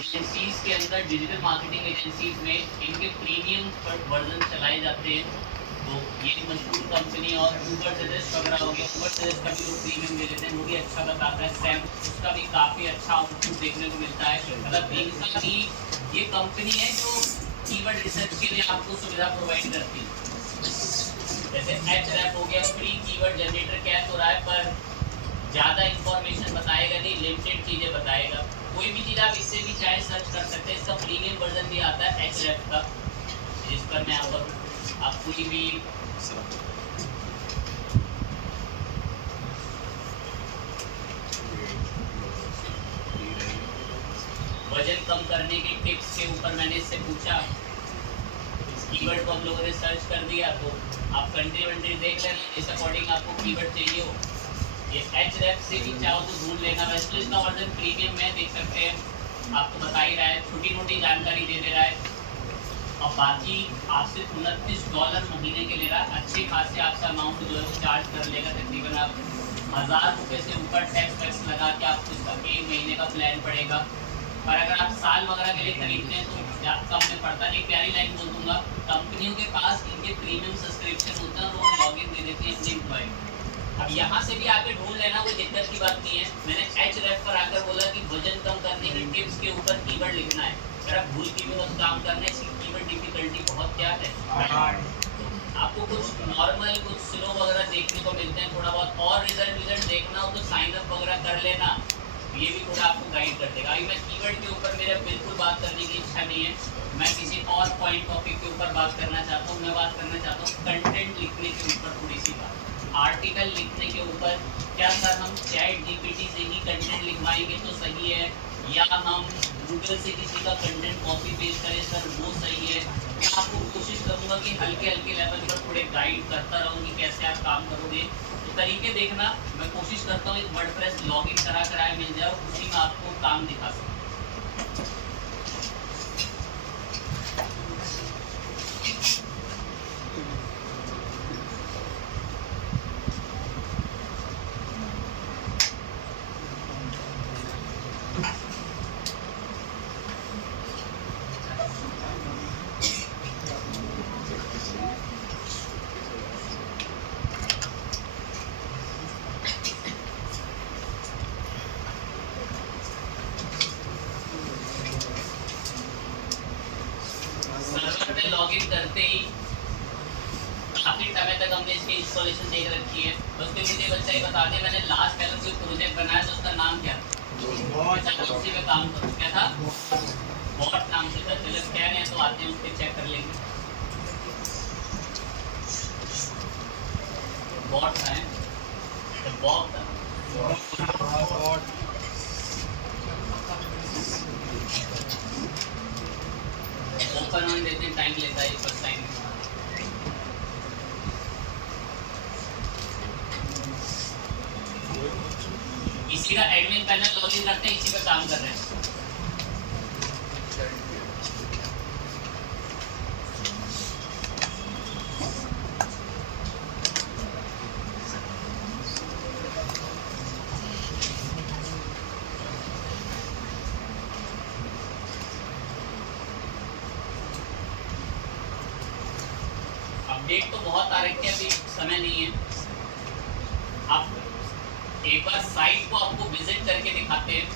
Agencies के अंदर, digital marketing agencies में इनके प्रीमियम वर्जन चलाए जाते हैं। तो ये मशहूर कंपनी और ऊबर सजेस्ट वगैरह हो गया, ऊबर सजेस्ट का भी लोग प्रीमियम ले लेते हैं, वो भी अच्छा बताता है। सैम उसका भी काफ़ी अच्छा आउटपुट देखने को मिलता है। मतलब इनका ही ये कंपनी है जो कीवर्ड रिसर्च के लिए आपको सुविधा प्रोवाइड करती है। जैसे Href हो गया, फ्री कीवर्ड जनरेटर कैसे हो रहा है, पर ज़्यादा इंफॉर्मेशन बताएगा नहीं, लिमिटेड चीज़ें बताएगा। कोई भी चीज़ आप इससे भी चाहे सर्च कर सकते हैं। इसका प्रीमियम वर्जन भी आता है Href का, जिस पर मैं आप कोई भी वजन कम करने के टिप्स के ऊपर मैंने इससे पूछा, कीवर्ड को हम लोगों ने सर्च कर दिया, तो आप कंट्री वंट्री देख लेना, इस अकॉर्डिंग आपको कीवर्ड चाहिए हो। ये Href से भी चाहो तो ढूंढ लेना। वैसे इसका वर्जन प्रीमियम में देख सकते हैं, आपको बता ही रहा है, छोटी मोटी जानकारी दे दे रहा है। और बाकी आपसे $29 महीने के ले रहा है। अच्छे खासे आपसे अमाउंट जो है वो चार्ज कर लेगा। तकरीबन आप 1000 रुपये से ऊपर टैक्स वैक्स लगा के आपको इसका 1 महीने का प्लान पड़ेगा। और अगर आप साल वगैरह के लिए खरीदते हैं तो कम में पड़ता है। एक प्यारी लाइन बोल दूंगा, कंपनियों के पास इनके प्रीमियम सब्सक्रिप्शन होता है और वो लॉगिन दे देती है अपने एम्प्लॉय। अब यहाँ से भी आके ढूंढ लेना, कोई दिक्कत की बात नहीं है। मैंने Href पर आकर बोला कि वजन कम करने की टिप्स के ऊपर कीवर्ड लिखना है। अगर आप भूल के भी बस काम करना है, इसकी कीवर्ड डिफिकल्टी बहुत क्या है। आपको कुछ नॉर्मल, कुछ स्लो वगैरह देखने को मिलते हैं, थोड़ा बहुत और रिजल्ट देखना हो तो साइन अप वगैरह कर लेना, ये भी थोड़ा आपको गाइड कर देगा। अभी मैं कीवर्ड के ऊपर मेरा बिल्कुल बात करने की इच्छा नहीं है, मैं किसी और पॉइंट टॉपिक के ऊपर बात करना चाहता हूँ। मैं बात करना चाहता हूँ कंटेंट लिखने के ऊपर, थोड़ी सी बात आर्टिकल लिखने के ऊपर। क्या सर हम चैट जीपीटी से ही कंटेंट लिखवाएंगे तो सही है, या हम गूगल से किसी का कंटेंट कॉपी पेस्ट करें सर वो सही है? मैं आपको कोशिश करूँगा कि हल्के हल्के लेवल पर थोड़े गाइड करता रहूँ कि कैसे आप काम करोगे। तो तरीके देखना, मैं कोशिश करता हूँ एक वर्डप्रेस लॉगिन कराए मिल जाए, उसी में आपको काम दिखा सकूँ। लॉगिन करते ही काफी समय तक हमने इसकी इंस्टॉलेशन देख रखी है। उसके मुझे बच्चा ये बता दे, मैंने लास्ट पहले कोई प्रोजेक्ट बनाया तो उसका नाम क्या था? उसी में काम करूँ, क्या था? बॉट नाम से था। चलो क्या नहीं तो आते हैं उसके चेक कर लेंगे। बॉट है, बॉट था ओपन होने देते हैं, टाइम लेता है फर्स्ट टाइम। इसी का एडमिन पैनल लॉगिन करते हैं, इसी पे काम कर रहे हैं। अपडेट तो बहुत आ रखे हैं, अभी समय नहीं है। आप एक बार साइट को आपको विजिट करके दिखाते हैं।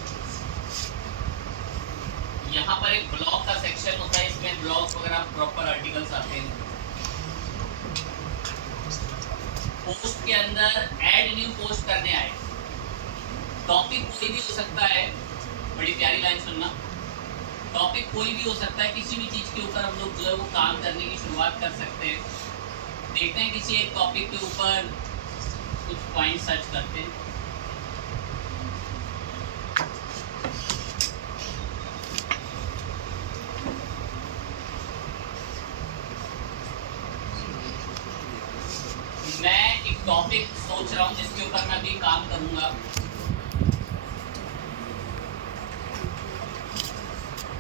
यहाँ पर एक ब्लॉग का सेक्शन होता है, इसमें ब्लॉग वगैरह प्रॉपर आर्टिकल्स आते हैं। पोस्ट के अंदर ऐड न्यू पोस्ट करने आए, टॉपिक कोई भी हो सकता है। बड़ी प्यारी लाइन सुनना, टॉपिक कोई भी हो सकता है, किसी भी चीज़ के ऊपर हम लोग जो है वो काम करने की शुरुआत कर सकते हैं। देखते हैं किसी एक टॉपिक के ऊपर कुछ पॉइंट सर्च करते हैं। मैं एक टॉपिक सोच रहा हूँ जिसके ऊपर मैं अभी काम करूंगा।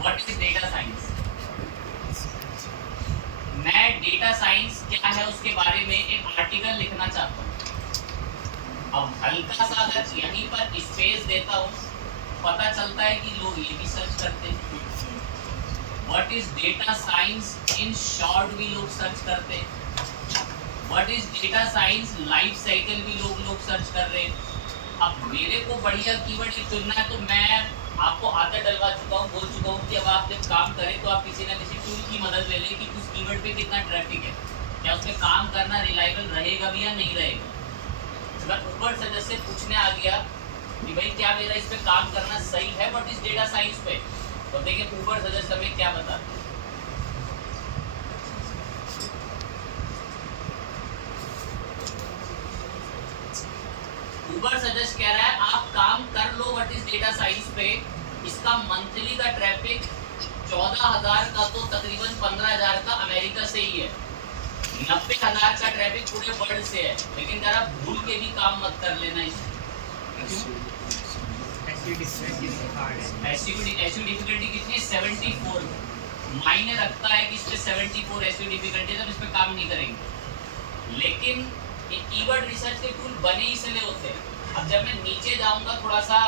What is data science? मैं डेटा साइंस क्या है उसके बारे में एक आर्टिकल लिखना चाहता हूँ। अब हल्का सा अगर यहीं पर स्पेस देता हूँ, पता चलता है कि लोग ये भी सर्च करते हैं। Is data science in short भी लोग सर्च करते हैं, what is data science life cycle भी लोग सर्च कर रहे हैं। अब मेरे को बढ़िया कीवर्ड चुनना है तो मैं आपको आदत डलवा चुका हूँ, बोल चुका हूँ कि अब आप जब काम करें तो आप किसी ना किसी टूल की मदद ले लें कि उस कीवर्ड पे कितना ट्रैफिक है, क्या उसमें काम करना रिलायबल रहेगा भी या नहीं रहेगा। अगर ऊपर सजेस्ट से पूछने आ गया कि भाई क्या मेरा इस पे काम करना सही है व्हाट इज डेटा साइंस पे, तो देखिए ऊपर सजेस्ट हमें क्या बताते हैं। ऊबर सजेस्ट कह रहा है आप काम कर लो व्हाट इज डेटा साइंस पे, इसका मंथली का ट्रैफिक 14,000 का तो तकरीबन 15,000 का अमेरिका से ही है, 90,000 का ट्रैफिक पूरे वर्ल्ड से है। लेकिन जरा भूल के भी काम मत कर लेना इसमें। एसयू डिफिकल्टी कितनी 74 मायने रखता है कि इस पे 74 एसयू डिफिकल्टी तब इस पे काम नहीं करेंगे। लेकिन ये कीवर्ड रिसर्च के टूल बने ही इसलिए होते हैं। अब जब मैं नीचे जाऊंगा थोड़ा सा,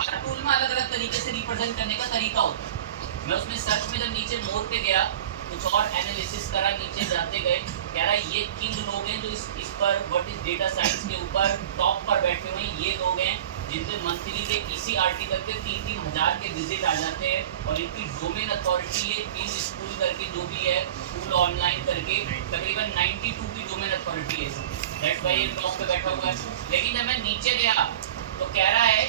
हर टूल में अलग अलग तरीके से रिप्रेजेंट करने का तरीका होता है। मैं उसमें सर्च में जब नीचे मोर पे गया कुछ और एनालिसिस करा, नीचे जाते गए कह रहा है ये किंग लोग हैं जो इस पर व्हाट इज डेटा साइंस के ऊपर टॉप पर बैठे हुए हैं। ये लोग हैं जिनके मंथली के किसी आर्टिकल पे 3-3 हज़ार के विजिट आ जाते हैं और इनकी डोमेन अथॉरिटी ये इन स्कूल करके जो भी है स्कूल ऑनलाइन करके तकरीबन 92 की डोमेन अथॉरिटी है, दैट्स व्हाई ये टॉप पे बैठा हुआ है। लेकिन जब मैं नीचे गया तो कह रहा है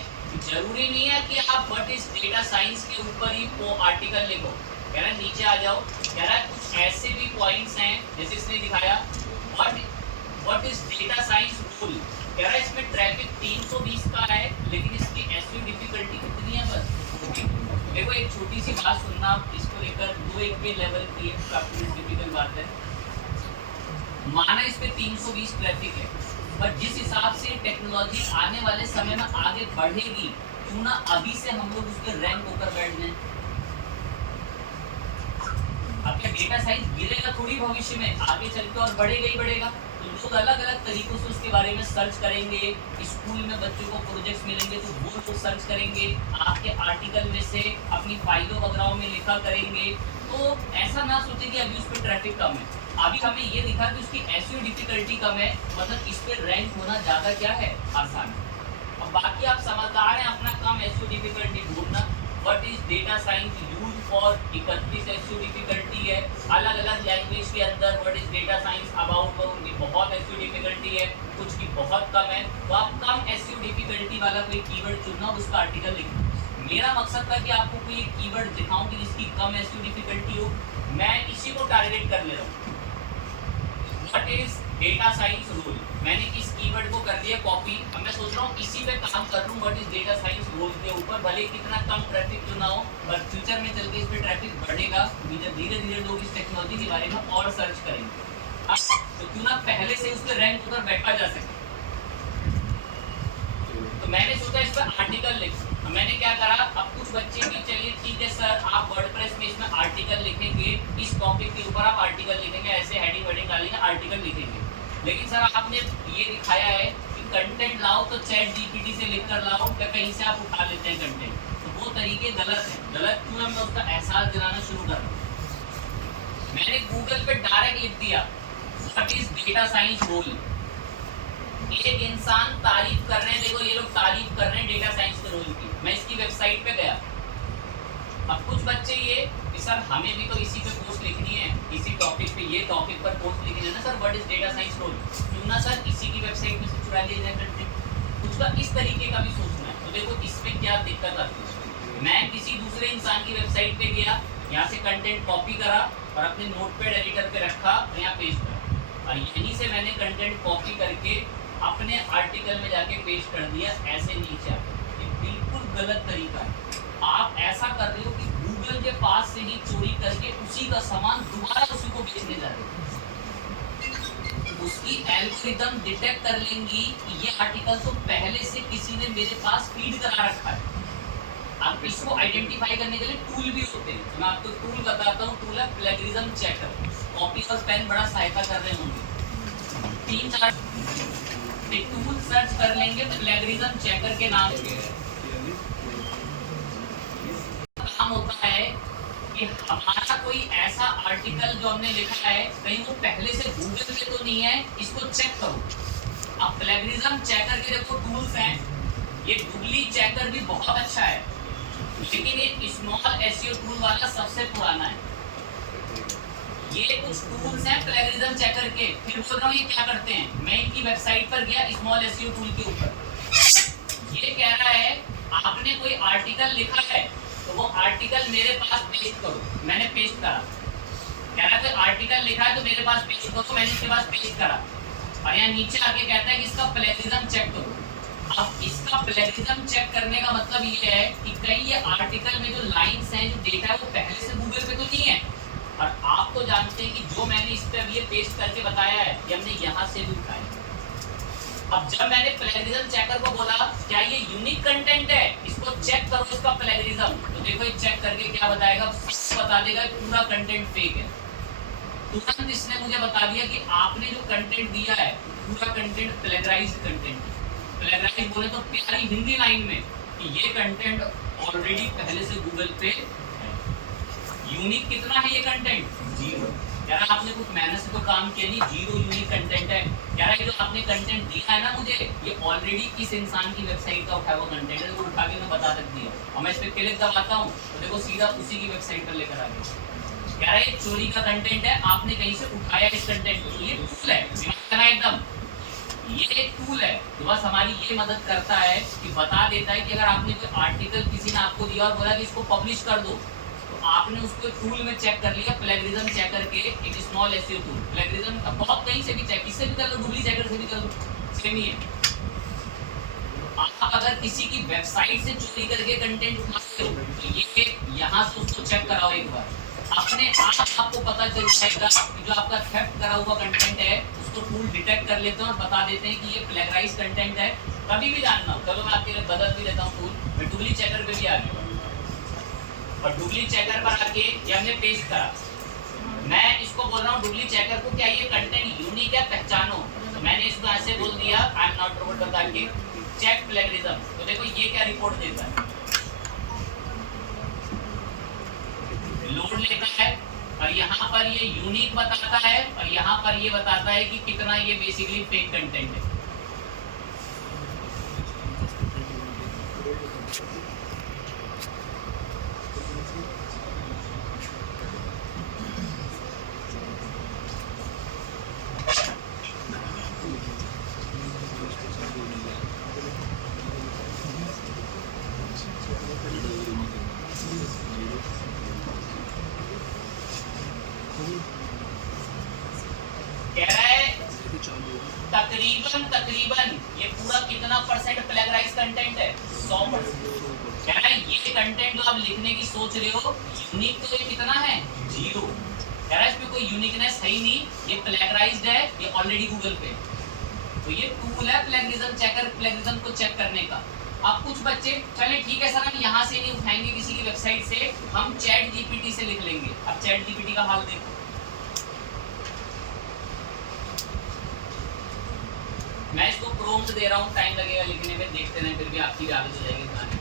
जरूरी नहीं है कि आप व्हाट इज डेटा साइंस के ऊपर ही वो आर्टिकल लिखो, कह रहा है नीचे आ जाओ। कह रहा है कुछ ऐसे भी पॉइंट्स हैं जैसे इसने दिखाया what is data science rule, कह रहा है इसमें ट्रैफिक 320 का है लेकिन इसकी एसयू डिफिकल्टी कितनी है बस। देखो एक छोटी सी बात सुनना, इसको लेकर 2-1 पे लेवल की काफी डिफिकल्ट बात है। माना इस पे 320 ट्रैफिक है पर जिस हिसाब से टेक्नोलॉजी आने वाले समय में आगे बढ़ेगी क्यों ना अभी से हम लोग उस पर रैंक होकर बैठ जाएं। आपका डेटा साइंस गिरेगा थोड़ी भविष्य में, आगे चल के और बढ़ेगा ही बढ़ेगा। तो लोग अलग अलग तरीकों से उसके बारे में सर्च करेंगे, स्कूल में बच्चों को प्रोजेक्ट्स मिलेंगे तो वो लोग सर्च करेंगे, आपके आर्टिकल में से अपनी फाइलों वगैरह में लिखा करेंगे। तो ऐसा ना सोचे कि अभी उस पर ट्रैफिक कम है, अभी हमें ये दिखा कि उसकी एसयू डिफिकल्टी कम है, मतलब इस पर रैंक होना ज़्यादा क्या है आसान है। अब बाकी आप समझदार हैं, अपना कम एसयू डिफिकल्टी ढूंढना। What is data science use for 31 एसयू डिफिकल्टी है, अलग अलग लैंग्वेज के अंदर what is data science about उनकी बहुत एसयू डिफिकल्टी है, कुछ की बहुत कम है। तो आप कम एसयू डिफिकल्टी वाला कोई कीवर्ड चुनना, उसका आर्टिकल लिखना। मेरा मकसद था कि आपको कोई कीवर्ड दिखाऊं कि जिसकी कम एसयू डिफिकल्टी हो, मैं इसी को टारगेट कर ले रहा हूँ। What is data science rule, मैंने इस कीवर्ड को कर दिया कॉपी। अब मैं सोच रहा हूँ इसी पे काम कर लूँ what is data science rule के ऊपर, भले कितना कम ट्रैफिक क्यों ना हो, पर फ्यूचर में चल के इस पे ट्रैफिक बढ़ेगा, धीरे धीरे लोग इस टेक्नोलॉजी के बारे में और सर्च करेंगे। तो क्यों ना पहले से उस पर रैंक होकर बैठा जा सके। तो मैंने सोचा इस पर आर्टिकल लिख। मैंने क्या करा, अब कुछ बच्चे भी चलिए ठीक है सर आप वर्डप्रेस में इसमें आर्टिकल लिखेंगे, इस टॉपिक के ऊपर आप आर्टिकल लिखेंगे, ऐसे हेडिंग वेडिंग डालेंगे आर्टिकल लिखेंगे। लेकिन सर आपने ये दिखाया है कि कंटेंट लाओ तो चैट जीपीटी से लिख कर लाओ या कहीं से आप उठा लेते हैं कंटेंट, तो वो तरीके गलत हैं। गलत क्यों है, मैं उसका एहसास दिलाना शुरू कर रहा हूँ। मैंने गूगल पे डायरेक्ट लिख दिया what is data science rule. एक इंसान तारीफ कर रहे हैं, देखो ये लोग तारीफ कर रहे हैं डेटा साइंस के रोल की। मैं इसकी वेबसाइट पे गया, अब कुछ बच्चे ये कि सर हमें भी तो इसी पे पोस्ट लिखनी है, इसी टॉपिक पे ये टॉपिक पर पोस्ट लिखनी है ना sir what is data science role, क्यों ना सर इसी की वेबसाइट में से चुरा लिया जाए कंटेंट। कुछ का इस तरीके का भी सोचना है। तो देखो इसमें क्या दिक्कत आती है, मैं किसी दूसरे इंसान की वेबसाइट पे गया, यहाँ से कंटेंट कॉपी करा और अपने नोटपैड एडिटर पे रखा और यहाँ पेस्ट करा, और यहीं से मैंने कंटेंट कॉपी करके अपने आर्टिकल में जाके पेस्ट कर दिया ऐसे नीचे आकर। ये बिल्कुल गलत तरीका है। आप ऐसा कर रहे हो कि गूगल के पास से ही चोरी करके उसी का सामान दोबारा उसी को बेचने जा रहे हो। उसकी एल्गोरिथम डिटेक्ट कर लेंगी कि ये आर्टिकल तो पहले से किसी ने मेरे पास फीड करा रखा है। अब इसको आइडेंटिफाई करने के लिए टूल भी होते हैं, मैं आपको टूल बताता हूँ। टूल है प्लेगरिज्म चेकर, कॉपी और पेन बड़ा सहायता कर रहे होंगे। 3-4 टूल सर्च कर लेंगे प्लेगरिज्म चेकर के नाम से। काम होता है कि हमारा कोई ऐसा आर्टिकल जो हमने लिखा है कहीं वो पहले से गूगल पे तो नहीं है, इसको चेक करो। अब प्लेगरिज्म चेकर के देखो टूल्स हैं, ये डुगली चेकर भी बहुत अच्छा है, लेकिन ये स्मॉल एसईओ टूल वाला सबसे पुराना है। ये कुछ टूल्स हैं प्लेगरिज्म चेकर के। फिर बोल रहा हूँ ये क्या करते हैं, मैं इनकी वेबसाइट पर गया स्मॉल एसईओ टूल के ऊपर, ये कह रहा है आपने कोई आर्टिकल लिखा है तो वो आर्टिकल मेरे पास पेस्ट करो। मैंने पेस्ट करा, कह रहा है आर्टिकल लिखा है तो मेरे पास पेस्ट करो, मैंने इसके पास पेस्ट करा। और यहाँ नीचे आके कहता है कि इसका प्लेगरिज्म चेक करो। अब इसका प्लेगरिज्म चेक करने का मतलब ये है कि कहीं ये आर्टिकल में जो लाइंस हैं, जो डेटा है, वो पहले से गूगल पे तो नहीं है। और आप तो जानते हैं कि जो मैंने इस पे ये पेस्ट करके बताया है ये हमने यहाँ से भी उठाया। अब जब मैंने प्लेगरिज्म चेकर को बोला क्या ये यूनिक कंटेंट है, इसको चेक करो इसका प्लेगरिज्म, तो देखो ये चेक करके क्या बताएगा, बता देगा पूरा कंटेंट फेक है। तुरंत इसने मुझे बता दिया कि आपने जो कंटेंट दिया है पूरा कंटेंट प्लेगराइज्ड कंटेंट है। प्लेगराइज्ड बोले तो प्यारी हिंदी लाइन में कि ये कंटेंट ऑलरेडी पहले से गूगल पे है। यूनिक कितना है ये कंटेंट? 0। यार आपने कुछ मेहनत से तो काम किया नहीं, 0 यूनिक कंटेंट है। यार जो आपने कंटेंट दिया है ना मुझे, ये ऑलरेडी किस इंसान की वेबसाइट का उठाया हुआ कंटेंट है, वो उठा के मैं बता सकती है। और मैं इस पर क्लिक दबाता हूँ तो देखो सीधा उसी की वेबसाइट पर लेकर आ गया। यार ये चोरी का कंटेंट है, आपने कहीं से उठाया इस कंटेंट को। ये टूल है एकदम, ये एक टूल है तो बस हमारी ये मदद करता है कि बता देता है कि अगर आपने कोई आर्टिकल किसी ने आपको दिया और बोला कि इसको पब्लिश कर दो, तो आपने उसको टूल में चेक कर लिया, प्लेगरिज्म चेक करके एक स्मॉल एसईओ टूल। प्लेगरिज्म का बहुत कहीं से भी चेक, किससे भी कर लो, डुगली चेकर से भी कर लो, सेम ही है। आप अगर किसी की वेबसाइट से चोरी करके कंटेंट उठाते हो तो ये यहाँ से उसको चेक कराओ एक बार, अपने आप आपको पता चल जाएगा कि जो आपका थेफ्ट करा हुआ कंटेंट है उसको टूल डिटेक्ट कर लेते हैं और बता देते हैं कि ये प्लेगराइज कंटेंट है। कभी भी जानना हो, चलो मैं आपके लिए बदल भी देता हूँ टूल, मैं डुगली चेकर पे भी आ गया और डुगली चेकर पर आके ये हमने पेस्ट करा। मैं इसको बोल रहा हूँ डुगली चेकर को क्या ये कंटेंट यूनिक है, पहचानो। तो मैंने इसको ऐसे बोल दिया आई एम नॉट रोबोट बता के चेक प्लेगरिज्म, तो देखो ये क्या रिपोर्ट देता है, लोड लेता है और यहाँ पर ये यूनिक बताता है और यहाँ पर ये बताता है कि कितना ये बेसिकली फेक कंटेंट है। तकरीबन ये पूरा कितना परसेंट प्लेगराइज कंटेंट है? 100%। कह रहा है ये कंटेंट जो आप लिखने की सोच रहे हो यूनिक तो ये कितना है? 0। कह रहा है इसमें कोई यूनिकनेस है ही नहीं, ये प्लेगराइज्ड है, ये ऑलरेडी गूगल पे। तो ये टूल है प्लेगरिज्म चेकर, प्लेगरिज्म को चेक करने का। अब कुछ बच्चे चले ठीक है सर हम यहाँ से नहीं उठाएंगे किसी की वेबसाइट से, हम चैट जीपीटी से लिख लेंगे। अब चैट जीपीटी का हाल देखो, मैं इसको प्रॉम्प्ट दे रहा हूँ, टाइम लगेगा लिखने में, देखते रहें, फिर भी आपकी भी आदत हो जाएगी कहानी।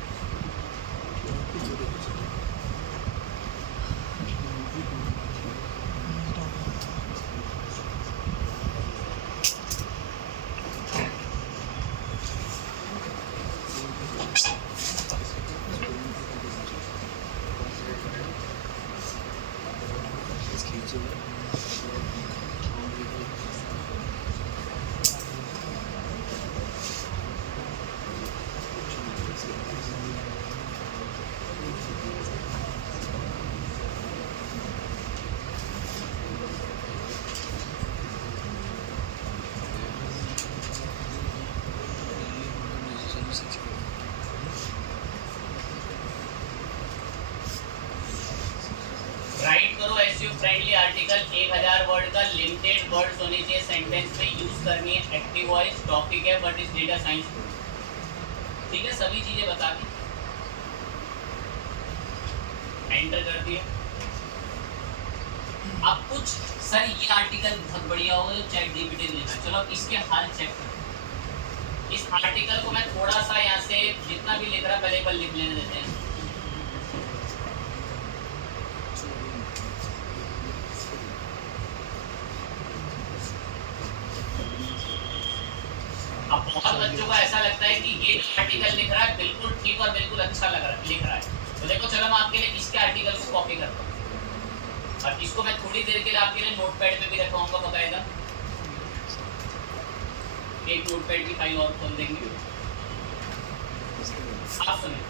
फ्रेंडली आर्टिकल 1000 वर्ड का, लिमिटेड वर्ड्स होने चाहिए सेंटेंस में, यूज करनी है एक्टिव वॉइस, टॉपिक है बट इस डेटा साइंस। ठीक है, सभी चीजें बता दी, एंटर कर दिया। अब कुछ सर ये आर्टिकल बहुत बढ़िया होगा जो चैट जीपीटी ने लिखा, चलो अब इसके हाल चेक करें। इस आर्टिकल को मैं थोड़ा सा यहाँ से जितना भी लिख रहा पहले पर लिख लेने देते हैं। सब बच्चों को ऐसा लगता है कि ये आर्टिकल लिख रहा है बिल्कुल ठीक और बिल्कुल अच्छा लिख रहा है। तो देखो चलो मैं आपके लिए इसके आर्टिकल को कॉपी करता हूँ और इसको मैं थोड़ी देर के लिए आपके लिए नोटपैड में भी रखवाऊंगा बकायदा। एक नोटपैड की फाइल और खोल देंगे। आप सुनिए,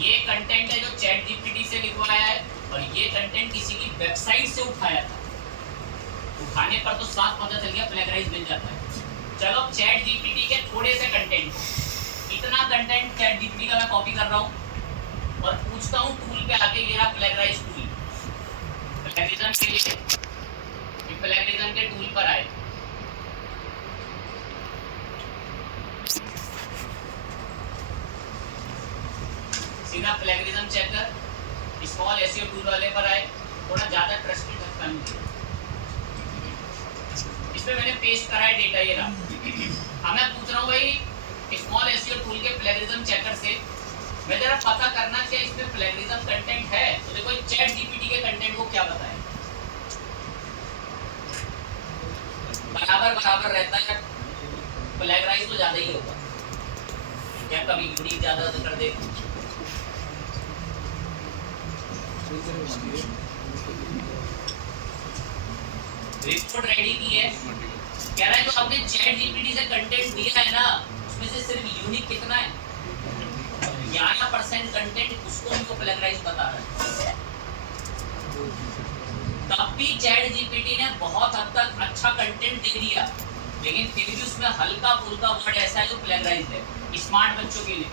ये कंटेंट है जो चैट जीपीटी से लिखवाया है और ये कंटेंट किसी की वेबसाइट से उठाया था। उठाने पर तो साफ पता चल गया प्लेगराइज मिल जाता है। चलो चैट जीपीटी के थोड़े से कंटेंट, इतना कंटेंट चैट जीपीटी का मैं कॉपी कर रहा हूँ और पूछता हूँ टूल पे आके, ये रहा प्लेगराइज टूल। प्लेगरिज्म के लिए प्लेगरिज्म के टूल पर आए, सीधा plagiarism checker small SEO tool वाले पर आए, थोड़ा ज्यादा ट्रस्टेड रखता हूँ। इसमें मैंने पेस्ट करा है डेटा, ये रहा। अब मैं पूछ रहा हूँ भाई स्मॉल एसईओ टूल के प्लेगरिज्म चेकर से मैं जरा पता करना चाहिए इसमें प्लेगरिज्म कंटेंट है। तो देखो चैट जीपीटी के कंटेंट को क्या बताया, बराबर रहता है, प्लेगराइज तो ज्यादा ही होगा, क्या कभी यूनिक ज्यादा तो कर दे। रिपोर्ट रेडी की है, कह रहा है जो आपने चैट जीपीटी से कंटेंट दिया है ना उसमें से सिर्फ यूनिक कितना है, 11% कंटेंट उसको उनको प्लेगराइज बता रहा है। तब भी चैट जीपीटी ने बहुत हद तक अच्छा कंटेंट दे दिया, लेकिन फिर भी उसमें हल्का फुल्का वर्ड ऐसा है जो प्लेगराइज है। स्मार्ट बच्चों के लिए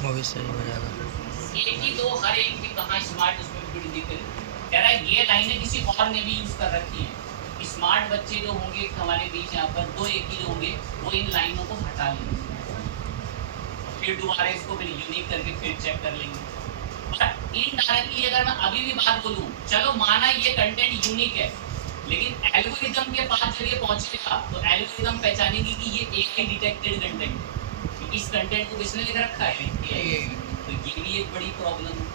वो भी सही हो जाएगा। एक ही दो, हर एक भी कहाँ स्मार्ट, उसमें भी बड़ी दिक्कत है। कह रहा है ये लाइनें किसी और ने भी यूज कर रखी हैं। स्मार्ट बच्चे जो होंगे हमारे बीच यहाँ पर दो एक ही होंगे, वो इन लाइनों को हटा लेंगे, फिर दोबारा इसको फिर यूनिक करके फिर चेक कर लेंगे। बट इनडायरेक्टली अगर मैं अभी भी बात बोलूँ, चलो माना ये कंटेंट यूनिक है, लेकिन एल्गोरिथम के पास जब ये पहुंचेगा तो एल्गोरिथम पहचानेगी कि ये एआई डिटेक्टेड कंटेंट है, इस कंटेंट को किसने लिख रखा है, तो ये भी एक बड़ी प्रॉब्लम है।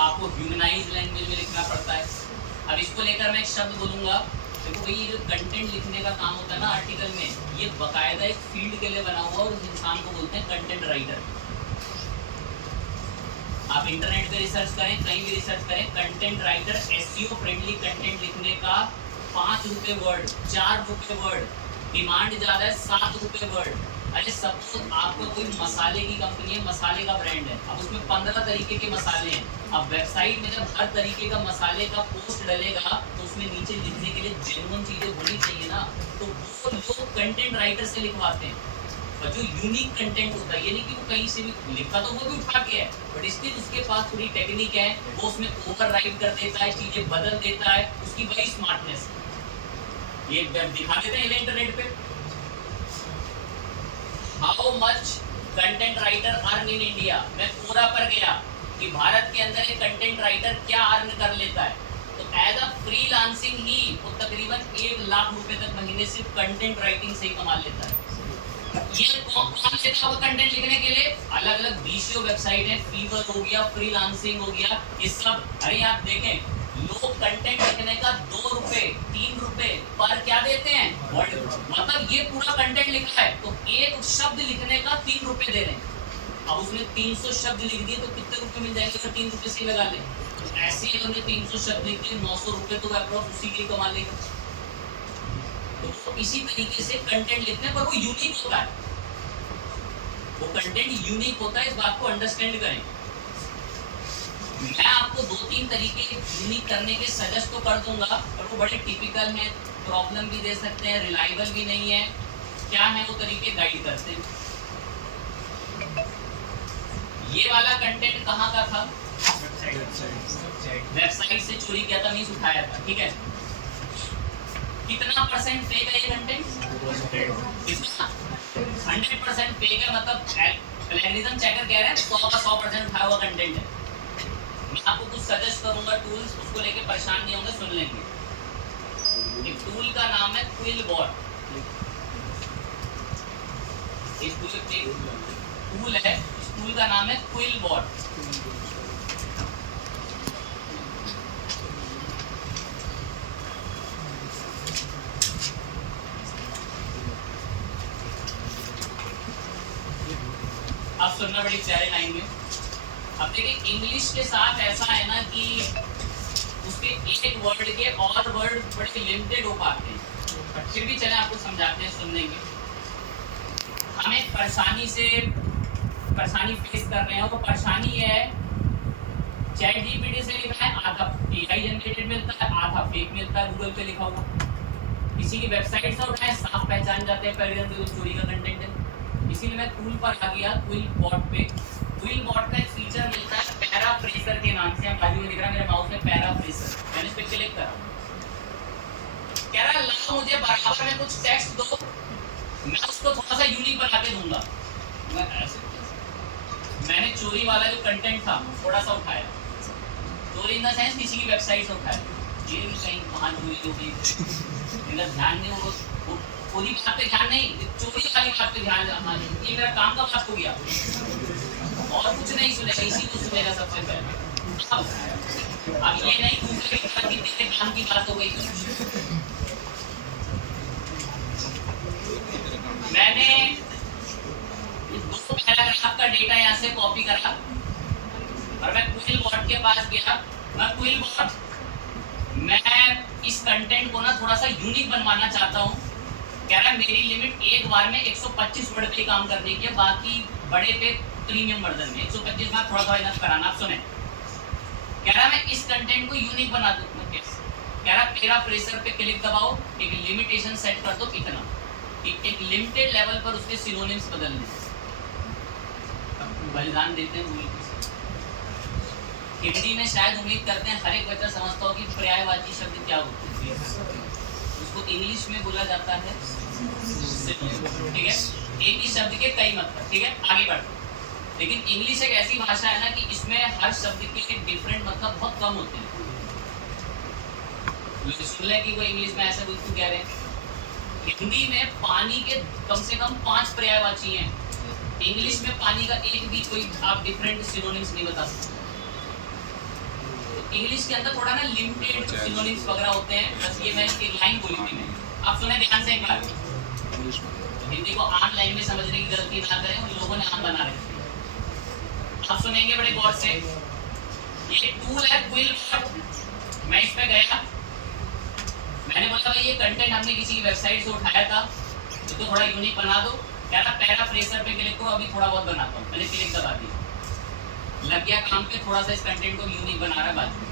आपको ह्यूमनाइज लैंग्वेज में लिखना पड़ता है। अब इसको लेकर मैं एक शब्द बोलूंगा, देखो भाई ये जो कंटेंट लिखने का काम होता है ना आर्टिकल में, ये बकायदा एक फील्ड के लिए बना हुआ और उस इंसान को बोलते हैं कंटेंट राइटर। आप इंटरनेट पे रिसर्च करें, कहीं भी रिसर्च करें, content writer SEO friendly content लिखने का 5 रुपए वर्ड, 4 रुपए वर्ड, डिमांड ज्यादा है 7 रुपए वर्ड। अरे सपोज आपका कोई मसाले की कंपनी है, मसाले का ब्रांड है, अब उसमें 15 तरीके के मसाले हैं। अब वेबसाइट में जब हर तरीके का मसाले का पोस्ट डलेगा तो उसमें नीचे लिखने के लिए जेन्युइन चीजें होनी चाहिए ना, तो वो लोग कंटेंट राइटर से लिखवाते हैं। और जो यूनिक कंटेंट होता है, ये नहीं कि वो कहीं से भी लिखा तो वो भी उठा के है, बट स्टिल उसके पास थोड़ी टेक्निक है, वो उसमें ओवरराइड कर देता है, चीजें बदल देता है, उसकी बड़ी स्मार्टनेस। ये दिखा देते हैं इंटरनेट पे, how much content writer earn in India. मैं पूरा पर गया कि भारत के अंदर एक कंटेंट राइटर क्या अर्न कर लेता है, तो एज अ फ्रीलांसिंग ही वो तकरीबन 1 लाख रुपए तक महीने सिर्फ कंटेंट राइटिंग से ही कमा लेता है। ये कौन लेता है कंटेंट लिखने के लिए? अलग अलग बीसीओ वेबसाइट है, फीवर हो गया, फ्रीलांसिंग हो गया, ये सब। अरे आप देखें, लोग कंटेंट लिखने का 2 रुपए 3 रुपए पर क्या देते हैं, मतलब ये पूरा कंटेंट लिखा है तो एक शब्द लिखने का 3 रुपए दे रहे हैं। अब उसने 300 शब्द लिख दिए तो कितने रुपए मिल जाएंगे, तो 3 रुपए से लगा ले। तो ऐसे ही उन्होंने 300 शब्द लिख दिए, 900 रुपए तो अप्रॉक्स उसी के कमा लेगा। तो इसी तरीके से कंटेंट लिखने पर वो यूनिक होता है, वो कंटेंट यूनिक होता है, इस बात को अंडरस्टैंड करें। मैं आपको 2-3 तरीके यूनिक करने के सजेस्ट तो कर दूंगा, पर वो बड़े टिपिकल हैं, प्रॉब्लम भी दे सकते हैं, रिलायबल भी नहीं है। क्या है वो तरीके, गाइड करते हैं। ये वाला कंटेंट कहाँ का था, वेबसाइट से चोरी किया था, मींस उठाया था, ठीक है। कितना परसेंट फेक है ये कंटेंट, 100% फेक है, मतलब प्लेगरिज्म चेकर कह रहे हैं 100 का 100% उठाया हुआ कंटेंट है। मैं आपको कुछ सजेस्ट करूंगा टूल्स, उसको लेके परेशान नहीं होंगे, सुन लेंगे। एक टूल का नाम है क्विलबॉट। इस टूल है, इस टूल का नाम है क्विलबॉट। बड़ी प्यारे लाइन में। अब देखिए इंग्लिश के साथ ऐसा है ना कि उसके एक वर्ड के और वर्ड बड़े लिमिटेड हो पाते हैं, बट फिर भी चले आपको समझाते हैं, सुन लेंगे। हमें परेशानी फेस कर रहे हैं, और परेशानी ये है चैट जीपीटी से लिखा है आधा एआई जनरेटेड मिलता है, आधा फेक मिलता है गूगल पे लिखा हुआ। किसी की वेबसाइट से उठाए साफ पहचान जाते हैं पैरेंट जो चोरी का कंटेंट है। इसीलिए मैं टूल पर आ गया, क्विल बॉट पे। क्विल बॉट का एक फीचर मिलता है पैराफ्रेजर के नाम से, बाजू में दिख रहा है मेरे माउस में पैराफ्रेजर, मैंने इस पे क्लिक करा, कह रहा लाओ मुझे बराबर में कुछ टेक्स्ट दो, मैं उसको थोड़ा सा यूनिक बना के दूंगा। मैंने चोरी वाला जो कंटेंट था थोड़ा सा उठाया, चोरी इन द सेंस किसी की वेबसाइट से उठाया, ये भी कहीं वहां चोरी हो गई, इनका ध्यान नहीं, वो पूरी बात पे ध्यान नहीं, चोरी वाली बात पे ध्यान रखना। ये मेरा काम का बात हो गया, और कुछ नहीं सुनेगा, इसी को सुनेगा सबसे पहले। अब ये नहीं दूसरे के साथ कितने काम की बात हो गई। मैंने दो पैराग्राफ का डेटा यहाँ से कॉपी करा और मैं क्विल बॉट के पास गया। क्विल बॉट, मैं इस कंटेंट को ना थोड़ा सा यूनिक बनवाना चाहता हूँ। कह रहा है मेरी लिमिट एक बार में 125 वर्ड पे काम करने की है, बाकी बड़े पे प्रीमियम वर्जन में 125 में थोड़ा थोड़ा इनफ कराना। आप सुने, कह रहा मैं इस कंटेंट को यूनिक बना दूँ। कह रहा मेरा प्रेशर पे क्लिक दबाओ, एक लिमिटेशन सेट कर दो, इतना एक लिमिटेड लेवल पर उसके सिनोनिम्स बदलने, बलिदान देते हैं। हिंदी में शायद उम्मीद करते हैं हर एक बच्चा समझता हो कि पर्यायवाची शब्द क्या होते हैं, उसको इंग्लिश में बोला जाता है, ठीक है, एक ही शब्द के कई मतलब, ठीक है। आगे बढ़ते, लेकिन इंग्लिश एक ऐसी भाषा है ना कि इसमें हर शब्द के डिफरेंट मतलब बहुत कम होते हैं। सुन ले कि वो इंग्लिश में ऐसा कुछ कह रहे हैं, हिंदी में पानी के कम से कम 5 पर्यायवाची हैं, इंग्लिश में पानी का एक भी कोई आप डिफरेंट सिनोनिम्स नहीं बता सकते। इंग्लिश के अंदर थोड़ा ना लिमिटेड सिनोनिम्स वगैरह होते हैं, बस ये मैं इसकी लाइन बोली थी मैं। आप सुने ध्यान से एक बार, हिंदी को आम लाइन में समझने की गलती ना करें, उन लोगों ने आम बना रखे। आप सुनेंगे बड़े गौर से, ये टूल है क्विल बॉट। मैं इस पे गया, मैंने बोला भाई ये कंटेंट हमने किसी की वेबसाइट से उठाया था, इसको थोड़ा यूनिक बना दो। कह रहा पैराफ्रेजर पे क्लिक करो, अभी थोड़ा बहुत बनाता हूँ। मैंने क्लिक दबा दिया, लग गया काम पे, थोड़ा सा इस कंटेंट को यूनिक बना रहा है बाजू में।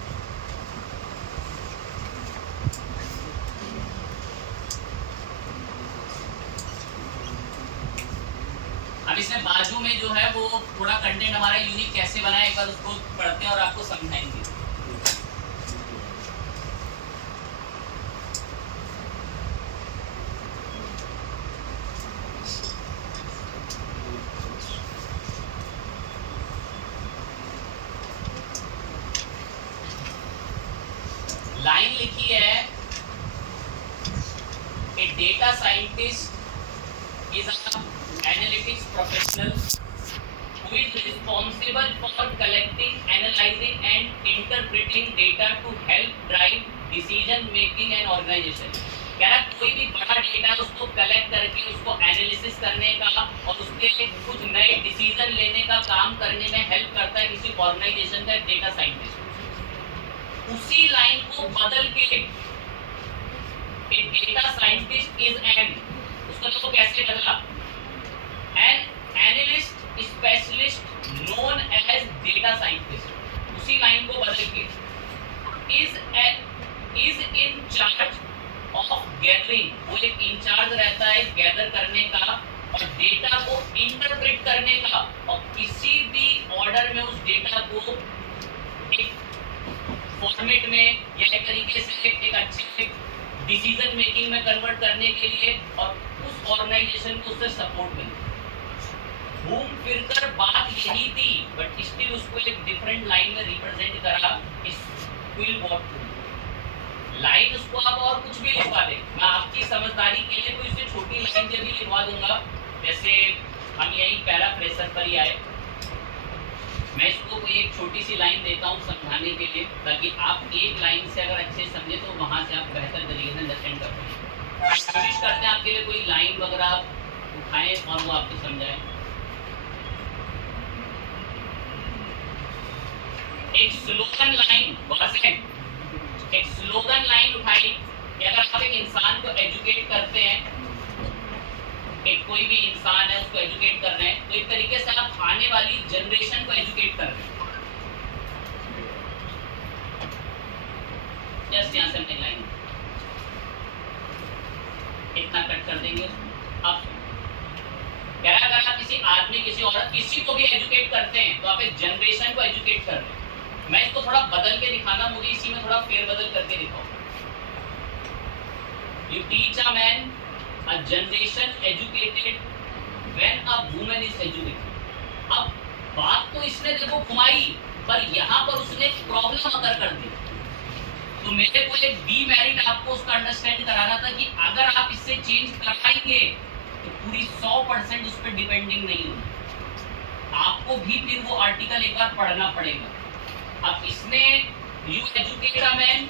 अब इसमें बाजू में जो है वो थोड़ा कंटेंट हमारा यूनिक कैसे बनाए, एक बार उसको पढ़ते हैं और आपको समझाएंगे। लाइन लिखी है, a data scientist is an analytics professional who is responsible for collecting, analyzing and interpreting data to help drive decision making and organization। कह रहा कोई भी बड़ा डेटा उसको कलेक्ट करके उसको एनालिसिस करने का और उसके कुछ नए डिसीजन लेने का काम करने में हेल्प करता है किसी ऑर्गेनाइजेशन का डेटा साइंटिस्ट। उसी लाइन को बदल के डेटा साइंटिस्ट इज एन, उसका देखो कैसे बदला, an analyst specialist known as data scientist. उसी लाइन को बदल के is in charge of gathering, वो एक इंचार्ज रहता है गैदर करने का और डेटा को इंटरप्रेट करने का, और किसी भी ऑर्डर में उस डेटा को एक फॉर्मेट में या एक तरीके से एक अच्छे डिसीजन मेकिंग में कन्वर्ट करने के लिए और उस ऑर्गेनाइजेशन को उससे सपोर्ट मिले। घूम फिरकर बात यही थी, बट स्टिल उसको एक डिफरेंट लाइन में रिप्रेजेंट करा इस क्विल बॉट को। लाइन उसको आप और कुछ भी लिखवा दे, मैं आपकी समझदारी के लिए कोई इससे छोटी लाइन भी लिखवा दूंगा। जैसे हम यही पैराफ्रेजर पर ही आए, मैं इसको कोई एक छोटी सी लाइन देता हूँ समझाने के लिए, ताकि आप एक लाइन से अगर अच्छे समझे तो वहाँ से आप बेहतर तरीके से अंडरस्टैंड कर पाएं। कोशिश करते हैं आपके लिए कोई लाइन वगैरह उठाएं और वो आपको समझाएं। एक स्लोगन लाइन, एक स्लोगन लाइन उठाई कि अगर आप एक इंसान को एजुकेट करते हैं, एक कोई भी इंसान है उसको एजुकेट कर रहे हैं, तो एक तरीके से आप आने वाली जनरेशन को एजुकेट कर रहे हैं। जस्ट यहाँ से हमने लाइन इतना कट कर देंगे। अब कह रहा अगर आप किसी आदमी, किसी औरत, किसी को भी एजुकेट करते हैं तो आप एक जनरेशन को एजुकेट कर रहे हैं। मैं इसको थोड़ा बदल के दिखाना, मुझे इसी में थोड़ा फेरबदल करके दिखाऊं। You teach a man, a generation educated when a woman is educated। अब बात तो इसने देखो घुमाई, पर यहाँ पर उसने एक प्रॉब्लम अगर कर दी। तो मेरे को एक डीमेरिट आपको उसका अंडरस्टैंड कराना था कि अगर आप इससे चेंज कराएंगे तो पूरी 100% उस पर डिपेंडिंग नहीं होगी, आपको भी फिर वो आर्टिकल एक बार पढ़ना पड़ेगा। अब इसने you educate a man,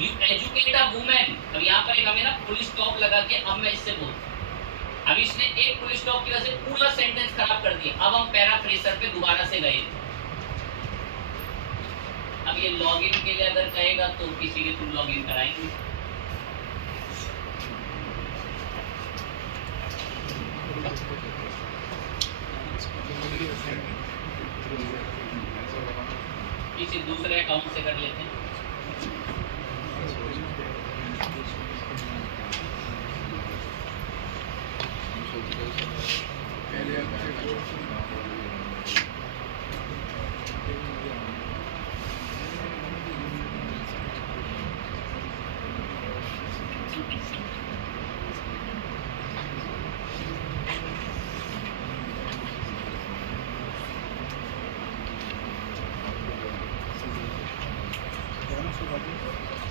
you educate a women. अब यहाँ पर एक हमें ना फुल स्टॉप लगा के अब मैं इससे बोलता। अब इसने एक फुल स्टॉप की वजह से पूरा सेंटेंस खराब कर दिया। अब हम पैराफ्रेजर पे दोबारा से गए। अब ये लॉगिन के लिए अगर कहेगा तो किसी के थ्रू लॉगिन कराएंगे। किसी दूसरे अकाउंट से कर लेते हैं।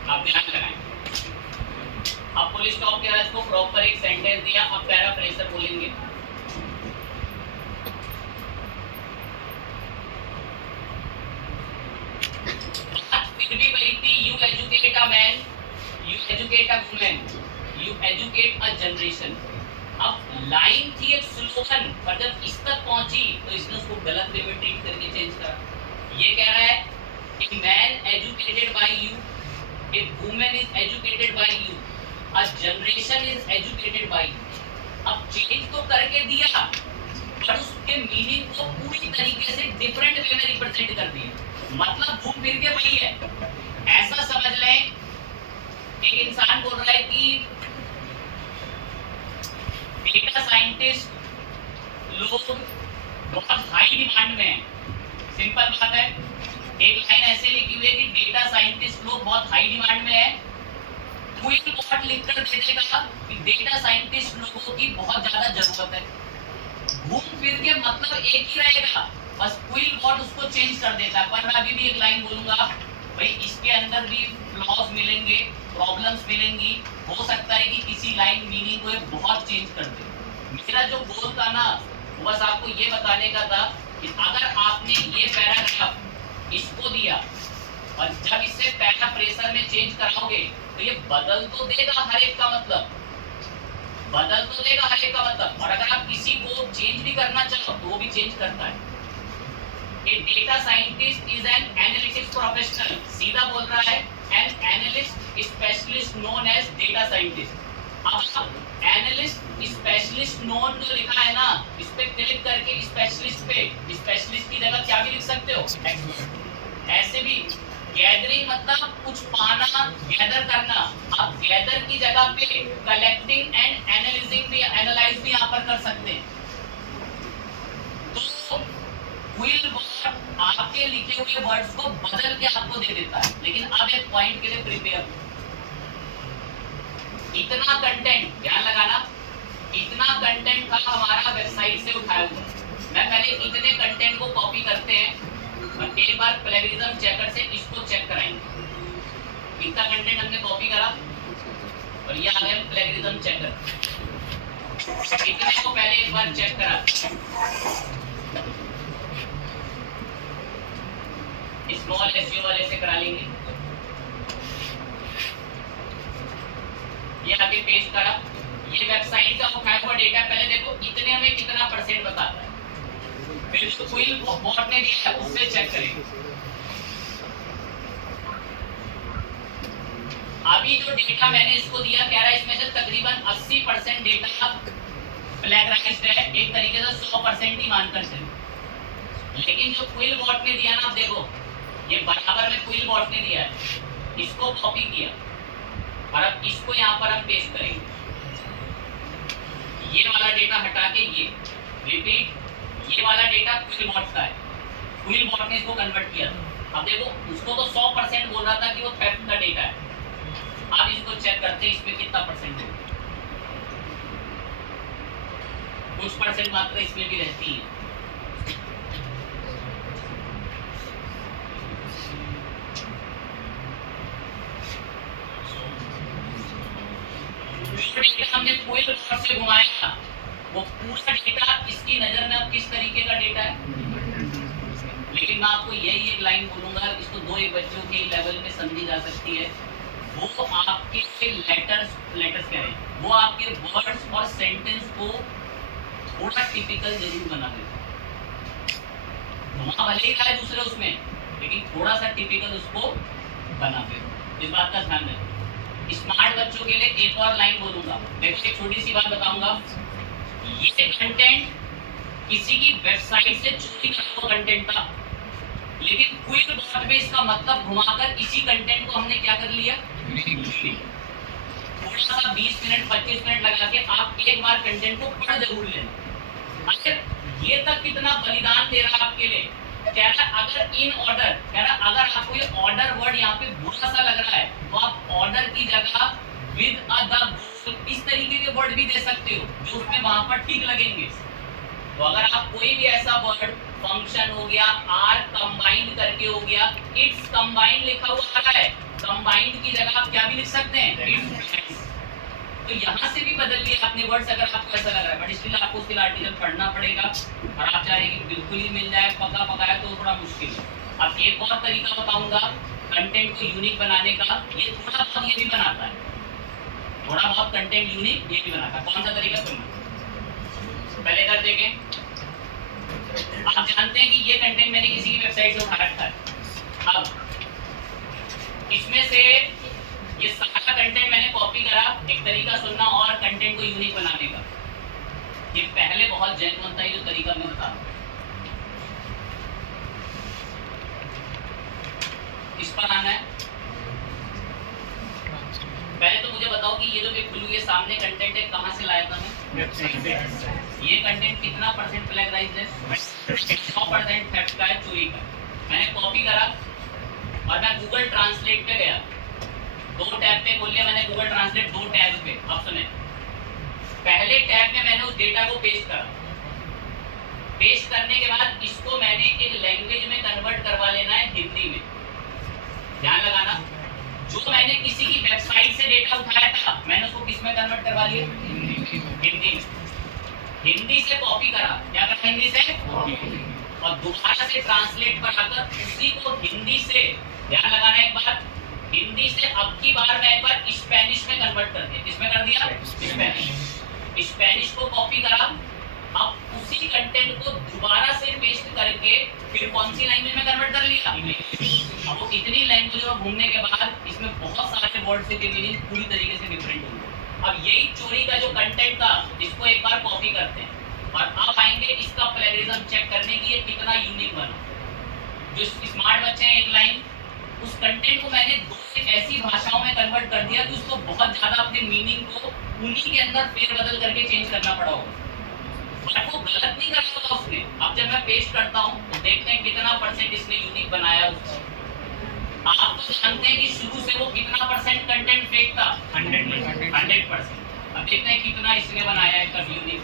आप ध्यान लगाएं। अब फुल स्टॉप के बाद इसको प्रॉपर एक सेंटेंस दिया। अब पैराफ्रेजर बोलेंगे। फिर भी वही थी, you educate a man, you educate a women, you educate a generation. अब लाइन थी एक स्लोगन, पर जब इस तक पहुंची तो इसने उसको गलत वे में ट्रीट करके चेंज करा। ये कह रहा है A man educated by you, a woman is educated by you, a generation is educated by you। अब चेंज तो करके दिया, पर उसके मीनिंग को पूरी तरीके से डिफरेंट वे में रिप्रेजेंट कर दिया। मतलब घूम फिर के वही है। ऐसा समझ लें, एक इंसान बोल रहा है कि डेटा साइंटिस्ट लोग बहुत हाई डिमांड में हैं। सिंपल बात है, एक लाइन ऐसे लिखी हुई है कि डेटा साइंटिस्ट लोग बहुत हाई डिमांड में है। क्विक बॉट लिखकर दे देगा कि डेटा साइंटिस्ट लोगों की बहुत ज्यादा जरूरत है। घूम फिर के मतलब एक ही रहेगा, बस क्विक बॉट उसको चेंज कर देता है। पर मैं अभी भी एक लाइन बोलूंगा, भाई इसके अंदर भी फ्लॉज मिलेंगे, प्रॉब्लम्स मिलेंगी। हो सकता है कि किसी लाइन मीनिंग को बहुत चेंज कर दे। मेरा जो गोल था ना, बस आपको ये बताने का था कि अगर आपने ये पैराग्राफ इसको दिया और जब इसे पैराफ्रेजर में चेंज कराओगे तो ये बदल तो देगा हर एक का मतलब, बदल तो देगा हर एक का मतलब। और अगर आप किसी को चेंज भी करना चाहो तो वो भी चेंज करता है। A data scientist is an analytics professional, सीधा बोल रहा है an analyst specialist known as data scientist। अब एनालिस्ट स्पेशलिस्ट नोन जो लिखा है ना, इस पे क्लिक करके स्पेशलिस्ट पे, स्पेशलिस्ट की जगह क्या भी लिख सकते हो, ऐसे भी। गैदरिंग मतलब कुछ पाना, गैदर करना। आप गैदर की जगह पे कलेक्टिंग एंड एनालाइजिंग भी, एनालाइज भी यहाँ पर कर सकते हैं। तो क्विल वर्ड आपके लिखे हुए वर्ड्स को बदल के आपको दे देता है। लेकिन अब एक पॉइंट के लिए प्रिपेयर, इतना कंटेंट ध्यान लगाना, इतना कंटेंट था हमारा वेबसाइट से उठाया हुआ। मैं पहले इतने कंटेंट को कॉपी करते हैं और एक बार प्लेगरिज्म चेकर से इसको चेक कराएंगे। इतना कंटेंट हमने कॉपी करा और ये आ गया प्लेगरिज्म चेकर। इतने को पहले एक बार चेक करा, स्मॉल एसईओ वाले से करा लेंगे। ये आगे पेस्ट करा, ये वेबसाइट का उठाया हुआ डेटा पहले देखो इतने में कितना परसेंट बताता है। फिर जो क्विल बॉट ने दिया है उससे चेक करेंगे। अभी जो डेटा मैंने इसको दिया कह रहा है इसमें से तकरीबन 80% डेटा प्लेगराइज्ड है, एक तरीके से 100% ही मानकर चले। लेकिन जो क्विल बॉट ने दिया ना, आप देखो ये बराबर में क्विल बॉट ने दिया है, इसको कॉपी किया और अब इसको यहाँ पर हम पेस्ट करेंगे। ये वाला डेटा हटा के ये रिपीट, ये वाला डेटा क्विल बॉट का है, क्विल बॉट ने इसको कन्वर्ट किया था। अब देखो उसको तो 100% बोल रहा था कि वो थेफ्ट का डेटा है, अब इसको चेक करते हैं इसमें कितना परसेंट होगा। कुछ परसेंट मात्रा इसमें भी रहती है। हमने क्विल बॉट से घुमाया, वो पूरा डेटा इसकी नजर में अब किस तरीके का डेटा है। लेकिन मैं आपको यही एक लाइन बोलूंगा, इसको दो एक बच्चों के लेवल में समझी जा सकती है। वो आपके लेटर्स कह रहे हैं, वो आपके वर्ड्स और सेंटेंस को थोड़ा टिपिकल जरूर बना देते हैं। वहां भले ही आए दूसरे उसमें, लेकिन थोड़ा सा टिपिकल उसको बना देते। इस बात का ध्यान रखें। स्मार्ट बच्चों के लिए एक और लाइन बोलूंगा। देखो एक छोटी सी बात बताऊंगा, ये कंटेंट किसी की वेबसाइट से चोरी करा हुआ कंटेंट था, लेकिन क्विक बॉट में इसका मतलब घुमाकर इसी कंटेंट को हमने क्या कर लिया, थोड़ा सा 20 मिनट 25 मिनट लगा के आप एक बार कंटेंट को पढ़ जरूर लेना। अगर ये तक कितना बलिदान दे रहा है आपके लिए, कह रहा अगर इन ऑर्डर, कह रहा अगर आपको ये ऑर्डर वर्ड यहाँ पे बुरा सा लग रहा है तो आप ऑर्डर की जगह विद अ द गोल इस तरीके के वर्ड भी दे सकते हो जो उसमें वहां पर ठीक लगेंगे। तो अगर आप कोई भी ऐसा वर्ड, फंक्शन हो गया, आर कंबाइंड करके हो गया, इट्स कंबाइंड लिखा हुआ आ रहा है, कंबाइंड की जगह आप क्या भी लिख सकते हैं, इट्स। तो यहाँ से भी बदल लिया आपने वर्ड्स अगर आपको ऐसा लग रहा है, बट स्टिल आपको उसके लिए आर्टिकल पढ़ना पड़ेगा और आप चाहेंगे कि बिल्कुल ही मिल जाए पका पकाया तो थोड़ा मुश्किल है। अब एक और तरीका बताऊंगा कंटेंट को यूनिक बनाने का, ये थोड़ा बहुत ये भी बनाता है, थोड़ा बहुत कंटेंट यूनिक ये भी बनाता है। कौन सा तरीका सुनना, पहले कर देखें। आप जानते हैं कि ये कंटेंट मैंने किसी की वेबसाइट से उठा रखा है। अब इसमें से ये सारा कंटेंट मैंने कॉपी करा, एक तरीका सुनना और कंटेंट को यूनिक बनाने का। ये पहले बहुत जेन्युइन था, ये जो तरीका मैं बता, इस पर आना है। पहले तो मुझे बताओ कि ये जो मैं खुलू ये सामने कंटेंट है, कहाँ से लाया था मैं, ये कंटेंट कितना परसेंट प्लेगराइज्ड है, 100% थेफ्ट का है, चोरी का। मैंने कॉपी करा और मैं गूगल ट्रांसलेट पे गया, दो टैब पे खोल लिया मैंने गूगल ट्रांसलेट, दो टैब पे। अब सुने, पहले टैब में मैंने उस डेटा को पेस्ट करा, पेस्ट करने के बाद इसको मैंने एक लैंग्वेज में कन्वर्ट करवा लेना है, हिंदी में। ध्यान लगाना, जो मैंने किसी की वेबसाइट से डेटा उठाया था मैंने उसको किस में कन्वर्ट करवा लिया, हिंदी में। हिंदी से कॉपी करा, क्या करा, हिंदी से और दोबारा से ट्रांसलेट पर आकर उसी को हिंदी से, ध्यान लगाना एक बार, हिंदी से अब की बार मैं एक बार स्पेनिश में कन्वर्ट कर दिया। किसमें कर दिया, स्पेनिश। स्पेनिश को कॉपी करा, अब उसी कंटेंट को दोबारा से पेस्ट करके फिर कौन सी लैंग्वेज में कन्वर्ट कर लिया, अब वो इतनी लैंग्वेज में घूमने के बाद इसमें बहुत सारे वर्ड्स के मीनिंग पूरी तरीके से डिफरेंट होंगे। अब यही चोरी का जो कंटेंट था इसको एक बार कॉपी करते हैं और अब आएंगे इसका प्लेगरिज्म चेक करने की ये कितना यूनिक बना। जो स्मार्ट बच्चे हैं, एक लाइन, उस कंटेंट को मैंने दो से ऐसी भाषाओं में कन्वर्ट कर दिया कि उसको बहुत ज्यादा अपने मीनिंग को उन्हीं के अंदर फेरबदल करके चेंज करना पड़ा होगा, बट वो गलत नहीं कर रहा था उसने। अब जब मैं पेस्ट करता हूँ तो देखते हैं कितना परसेंट इसने यूनिक बनाया उसको। आप तो जानते हैं कि शुरू से वो कितना परसेंट कंटेंट फेक था, 100%। अब देखते हैं कितना इसने बनाया है कब यूनिक।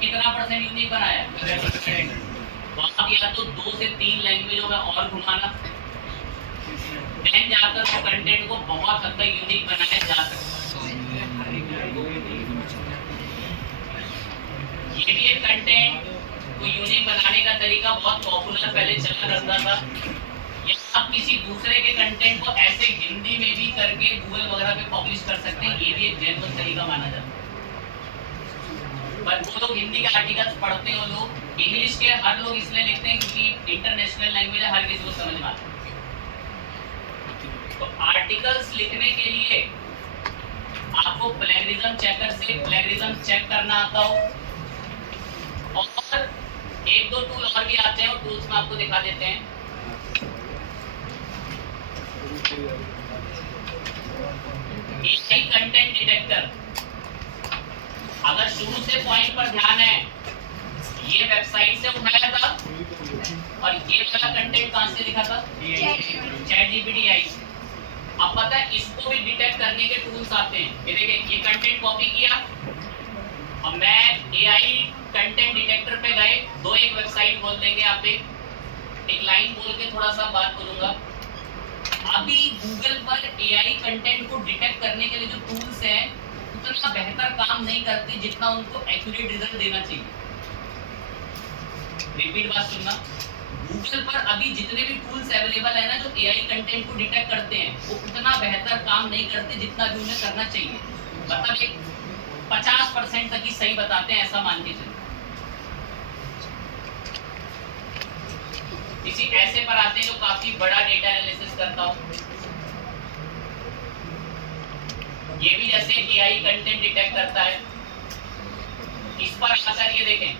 कितना परसेंट यूनिक बनाया, तो आप या तो 2 से 3 लैंग्वेजों में और घुमाना, देन जाकर वो कंटेंट को बहुत हद तक यूनिक बनाया जा सकता है। ये भी एक कंटेंट को यूनिक बनाने का तरीका बहुत पॉपुलर पहले चला करता था। या आप किसी दूसरे के कंटेंट को ऐसे हिंदी में भी करके गूगल वगैरह पे पब्लिश कर सकते हैं, ये भी एक जेन्युइन तरीका माना जाता है। पर वो लोग हिंदी के आर्टिकल्स पढ़ते हो लोग, इंग्लिश के हर लोग इसलिए लिखते हैं क्योंकि इंटरनेशनल लैंग्वेज है, हर किसी को समझ में आता है। तो आर्टिकल्स लिखने के लिए आपको प्लेगरिज्म चेकर से प्लेगरिज्म चेक करना आता हो, और एक दो टूल और भी आते हैं, और टूल्स में आपको दिखा देते हैं। AI कंटेंट डिटेक्टर, अगर शुरू से पॉइंट पर ध्यान है, ये वेबसाइट से उठाया था और ये वाला कंटेंट कहां से लिखा था, चैट जीपीटी आई। अब पता है इसको भी डिटेक्ट करने के टूल्स आते हैं। ये देखिए, ये कंटेंट कॉपी किया, अब मैं AI कंटेंट डिटेक्टर पे गए, दो एक वेबसाइट बोल देंगे, यहाँ पे एक लाइन बोल के थोड़ा सा बात करूंगा। अभी गूगल पर AI कंटेंट को डिटेक्ट करने के लिए जो टूल्स हैं उतना बेहतर काम नहीं करते जितना उनको एक्यूरेट रिजल्ट देना चाहिए। रिपीट बात सुनना, गूगल पर अभी जितने भी टूल्स अवेलेबल है ना जो AI कंटेंट को डिटेक्ट करते हैं, वो उतना बेहतर काम नहीं करते जितना भी उन्हें करना चाहिए। मतलब एक 50% तक ही सही बताते हैं, ऐसा मान के चलो। किसी ऐसे पर आते हैं जो काफी बड़ा डेटा एनालिसिस करता हो, ये भी जैसे AI कंटेंट डिटेक्ट करता है। इस पर आकर ये देखें,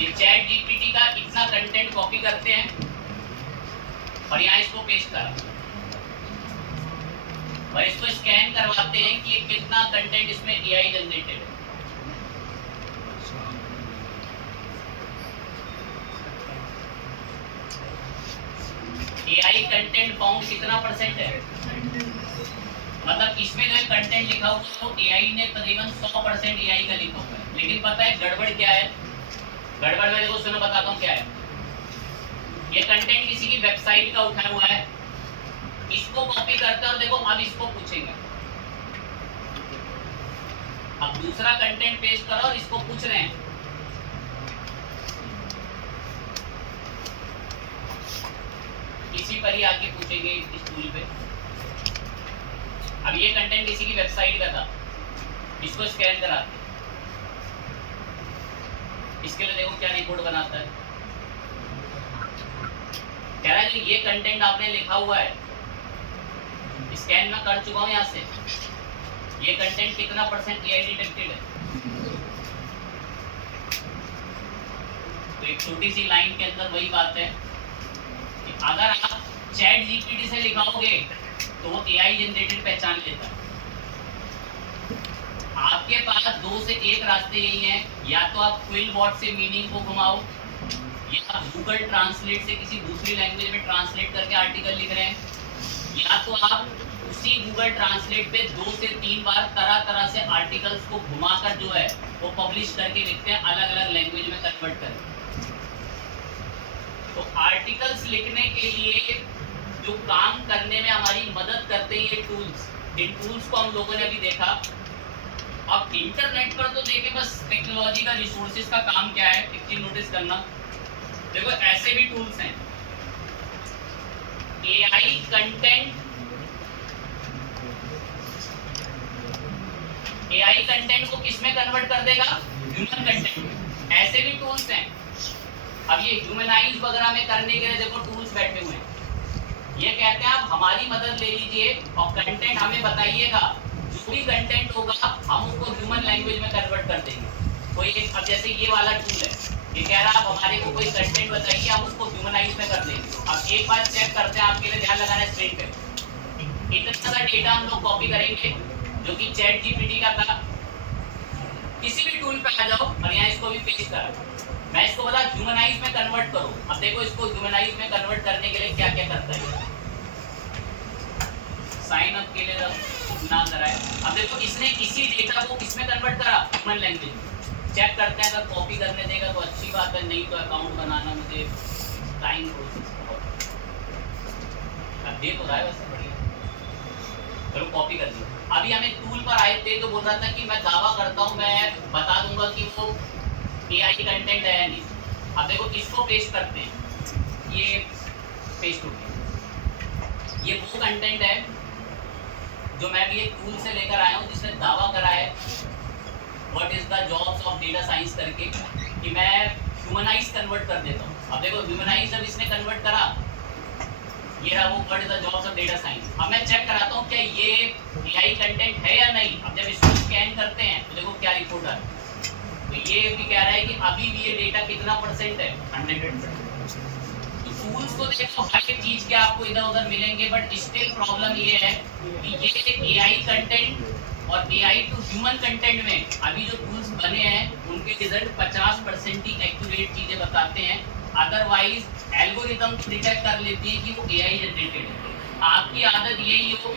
ये चैट जीपीटी का इतना कंटेंट कॉपी करते हैं और यहाँ इसको पेस्ट करा और इसको स्कैन करवाते हैं कि ये कितना कंटेंट इसमें AI जनरेटेड है। AI कंटेंट फाउंड कितना परसेंट है, मतलब इसमें जो कंटेंट लिखा हुआ है वो AI ने तकरीबन 100% AI का लिखा हुआ है। लेकिन पता है गड़बड़ क्या है, गड़बड़ में देखो, सुनो बताता हूँ क्या है। ये कंटेंट किसी की वेबसाइट का उठाया हुआ है, इसको कॉपी करते हैं और देखो अब इसको पूछेंगे, अब दूसरा कंटेंट पेस्ट करो और इसको पूछ रहे हैं, इसी पर ही आके पूछेंगे इस टूल पे। अब ये कंटेंट किसी की वेबसाइट का था, इसको स्कैन कराते, इसके लिए देखो क्या रिपोर्ट बनाता है, कह रहा है ये कंटेंट आपने लिखा हुआ है, स्कैन में कर चुका हूं यहां से, ये कंटेंट कितना परसेंट AI डिटेक्टेड है। तो एक छोटी सी लाइन के अंदर वही बात है कि अगर आप चैट जीपीटी से लिखाओगे तो वो AI जनरेटेड पहचान लेता है। आपके पास दो से एक रास्ते यही हैं, या तो आप क्विलबॉट से मीनिंग को घुमाओ, या गूगल ट्रांसलेट से किसी दूसरी लैंग्वेज में ट्रांसलेट करके आर्टिकल लिख रहे हैं, या तो आप उसी गूगल ट्रांसलेट पे 2 से 3 बार तरह तरह से आर्टिकल्स को घुमाकर जो है वो पब्लिश करके लिखते हैं, अलग अलग लैंग्वेज में कन्वर्ट करके। तो आर्टिकल्स लिखने के लिए जो काम करने में हमारी मदद करते हैं ये टूल्स, इन टूल्स को हम लोगों ने अभी देखा। अब इंटरनेट पर तो देखें बस टेक्नोलॉजी का रिसोर्सेज का काम क्या है, एक चीज नोटिस करना, देखो ऐसे भी टूल्स हैं। AI कंटेंट को किसमें कन्वर्ट कर देगा, ह्यूमन कंटेंट में। ऐसे भी टूल्स हैं। अब ये ह्यूमनाइज वगैरह में करने के लिए देखो टूल्स बैठे हुए हैं, ये कहते हैं आप हमारी मदद ले लीजिए और कंटेंट हमें बताइएगा, जो भी कंटेंट होगा हम उसको ह्यूमन लैंग्वेज में कन्वर्ट कर देंगे। कोई एक, अब जैसे ये वाला टूल है, ये कह रहा है आप हमारे को कोई कंटेंट बताइए, हम उसको ह्यूमनाइज में कर देंगे। अब एक बार चेक करते हैं, आपके लिए ध्यान लगाना है स्क्रीन पे, इतना सारा डेटा हम लोग कॉपी करेंगे जो कि चैट जीपीटी का था, किसी भी टूल पे आ जाओ और यहाँ इसको भी पेस्ट करो, मैं इसको बोला ह्यूमनाइज में कन्वर्ट करो। अब देखो इसको ह्यूमनाइज में कन्वर्ट करने के लिए क्या क्या करता है, साइन अप के लिए ना कराए। अब देखो इसने इसी डेटा को किसमें कन्वर्ट करा, ह्यूमन लैंग्वेज में। चेक करते हैं, अगर कॉपी करने देगा तो अच्छी बात है, नहीं तो अकाउंट बनाना मुझे टाइम प्रोसेस बहुत, अब दे तो रहा है वैसे बढ़िया, चलो कॉपी कर दिया। अभी हमें टूल पर आए थे तो बोल रहा था कि मैं दावा करता हूँ, मैं बता दूंगा कि वो AI कंटेंट है या नहीं। अब देखो इसको पेस्ट करते हैं, ये पेस्ट हो गया। ये वो कंटेंट है जो मैं भी एक टूल से लेकर आया हूँ जिसने दावा करा है what is the jobs of data science करके, कि मैं ह्यूमनाइज कन्वर्ट कर देता हूँ। अब देखो ह्यूमनाइज जब इसने कन्वर्ट करा, ये रहा वो what is the jobs of data science. अब मैं चेक कराता हूँ क्या ये एआई कंटेंट है या नहीं। अब जब इसको स्कैन करते हैं तो देखो क्या रिपोर्ट आ रहा है, तो ये भी कह रहा है कि अभी भी ये डेटा कितना परसेंट है, 100%। टूल्स को देखो हर एक चीज के आपको इधर उधर मिलेंगे, बट स्टिल प्रॉब्लम ये है कि ये एआई कंटेंट और एआई टू ह्यूमन कंटेंट में अभी जो टूल्स बने हैं उनके रिजल्ट 50% ही एक्यूरेट चीजें बताते हैं। अदरवाइज एल्गोरिथम डिटेक्ट कर लेती है कि वो एआई जनरेटेड है। आपकी आदत यही हो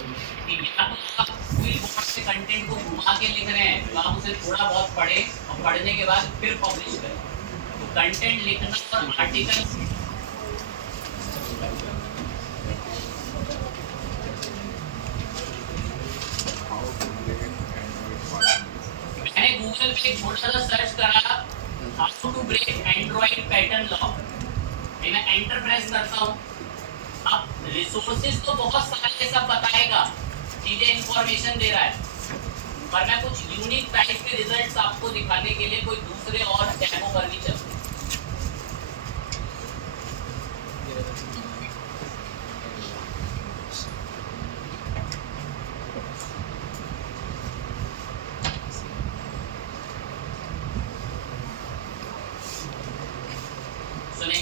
कि या तो आप फुल बॉट से कंटेंट को घुमा के लिख रहे हैं, तो आप उसे थोड़ा बहुत पढ़ें और पढ़ने के बाद फिर पब्लिश करें। तो कंटेंट लिखना और आर्टिकल मैंने गूगल पे एक छोटा सा सर्च करा, how to break Android pattern lock. मैं एंटर प्रेस करता हूँ, अब रिसोर्सेज तो बहुत सारे सब बताएगा, चीजें इंफॉर्मेशन दे रहा है, पर मैं कुछ यूनिक टाइप के रिजल्ट्स आपको दिखाने के लिए कोई दूसरे और डेमो पर भी चलूँ।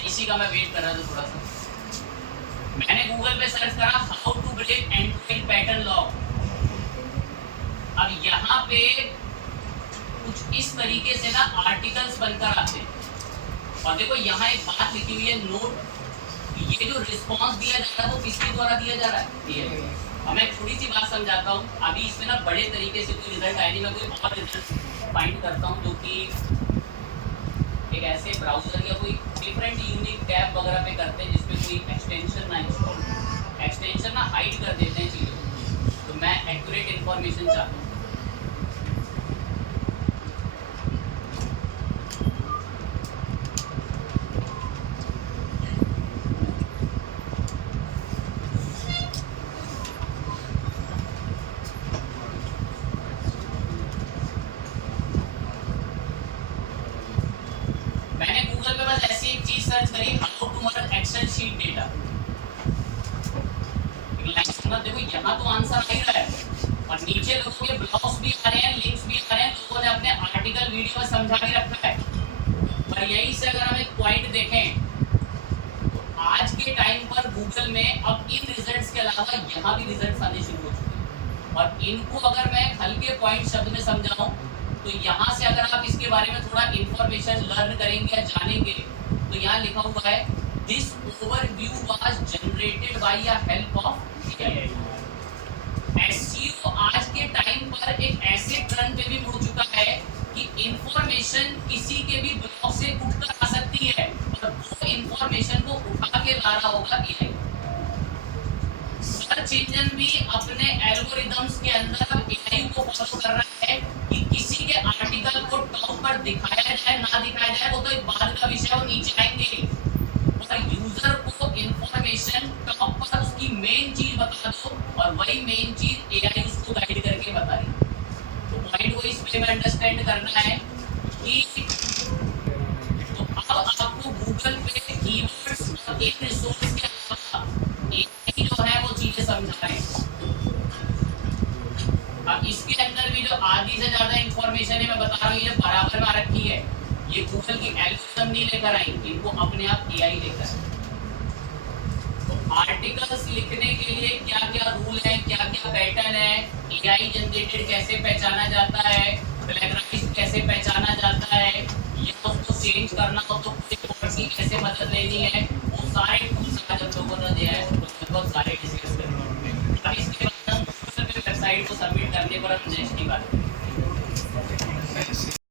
इसी का मैं वेट कर रहा था थोड़ा सा। मैंने गूगल पे सर्च करा how to break Android pattern lock. अब यहाँ पे कुछ इस तरीके से ना आर्टिकल्स बनकर आते हैं, और देखो यहाँ एक बात लिखी हुई है नोट, ये जो रिस्पॉन्स दिया जा रहा है वो किसके द्वारा दिया जा रहा है, ये। अब मैं थोड़ी सी बात समझाता हूँ। अभी इसमें ना बड़े तरीके से कोई रिजल्ट आया नहीं, मैं कोई और रिजल्ट फाइंड करता हूँ जो कि एक ऐसे ब्राउजर या कोई डिफरेंट यूनिक टैब वगैरह पे करते हैं जिसमें कोई एक्सटेंशन ना इंस्टॉल, एक्सटेंशन ना हाइड कर देते हैं चीज़ों। तो मैं एक्यूरेट इन्फॉर्मेशन चाहता हूँ। सर्च करिए how to model Excel sheet data. देखो यहाँ तो आंसर आ ही रहा है, और नीचे लोगों के ब्लॉग्स भी आ रहे हैं, लिंक्स भी आ रहे हैं, लोगों ने अपने आर्टिकल वीडियो में समझा के रखा है। पर यही से अगर हम एक पॉइंट देखें तो आज के टाइम पर गूगल में अब इन रिजल्ट्स के अलावा यहाँ भी रिजल्ट्स आने शुरू हो चुके हैं, और इनको अगर मैं हल्के पॉइंट शब्द में समझाऊं तो यहाँ से अगर आप इसके बारे में थोड़ा इंफॉर्मेशन लर्न करेंगे या जानेंगे तो यहाँ लिखा हुआ है this overview was generated by the help of AI. SEO आज के टाइम पर एक ऐसे टर्न पे भी हो चुका है कि इंफॉर्मेशन किसी के भी ब्लॉग से उठकर आ सकती है, और वो इंफॉर्मेशन को उठा के ला रहा होगा एआई। सर्च इंजन भी अपने एल्गोरिथम्स के अंदर अब एआई को फॉलो कर रहा है कि किसी के आर्टिकल को टॉप पर दिखाया जाए ना दिखाया जाए वो तो एक बाद का विषय, वो नीचे आएंगे, और यूजर को इंफॉर्मेशन टॉप पर उसकी मेन चीज बता दो और वही मेन चीज एआई उसको गाइड करके बता रही। तो पॉइंट को इस पे में अंडरस्टैंड करना है कि तो अब आपको गूगल पे कीवर्ड्स और एक रिसोर्स के अलावा एआई जो है वो चीजें समझा रहे हैं। अब इसके अंदर भी जो आधी से ज्यादा इंफॉर्मेशन है मैं बता रहा हूँ, ये बराबर में रखी है, ये गूगल की एल्गोरिथम नहीं लेकर आई, इनको अपने आप एआई लेकर आए। तो आर्टिकल्स लिखने के लिए क्या क्या रूल है, क्या क्या पैटर्न है, एआई जनरेटेड कैसे पहचाना जाता है, प्लेगराइज्ड कैसे पहचाना जाता है, या उसको चेंज करना हो तो कोर्स की कैसे मदद लेनी है, वो सारे टूल्स आज हम लोगों ने दिया है, तो बहुत सारे डिस्कस करेंगे। अब इसके बाद हम वेबसाइट को सबमिट करने पर हम नेक्स्ट की बात करेंगे।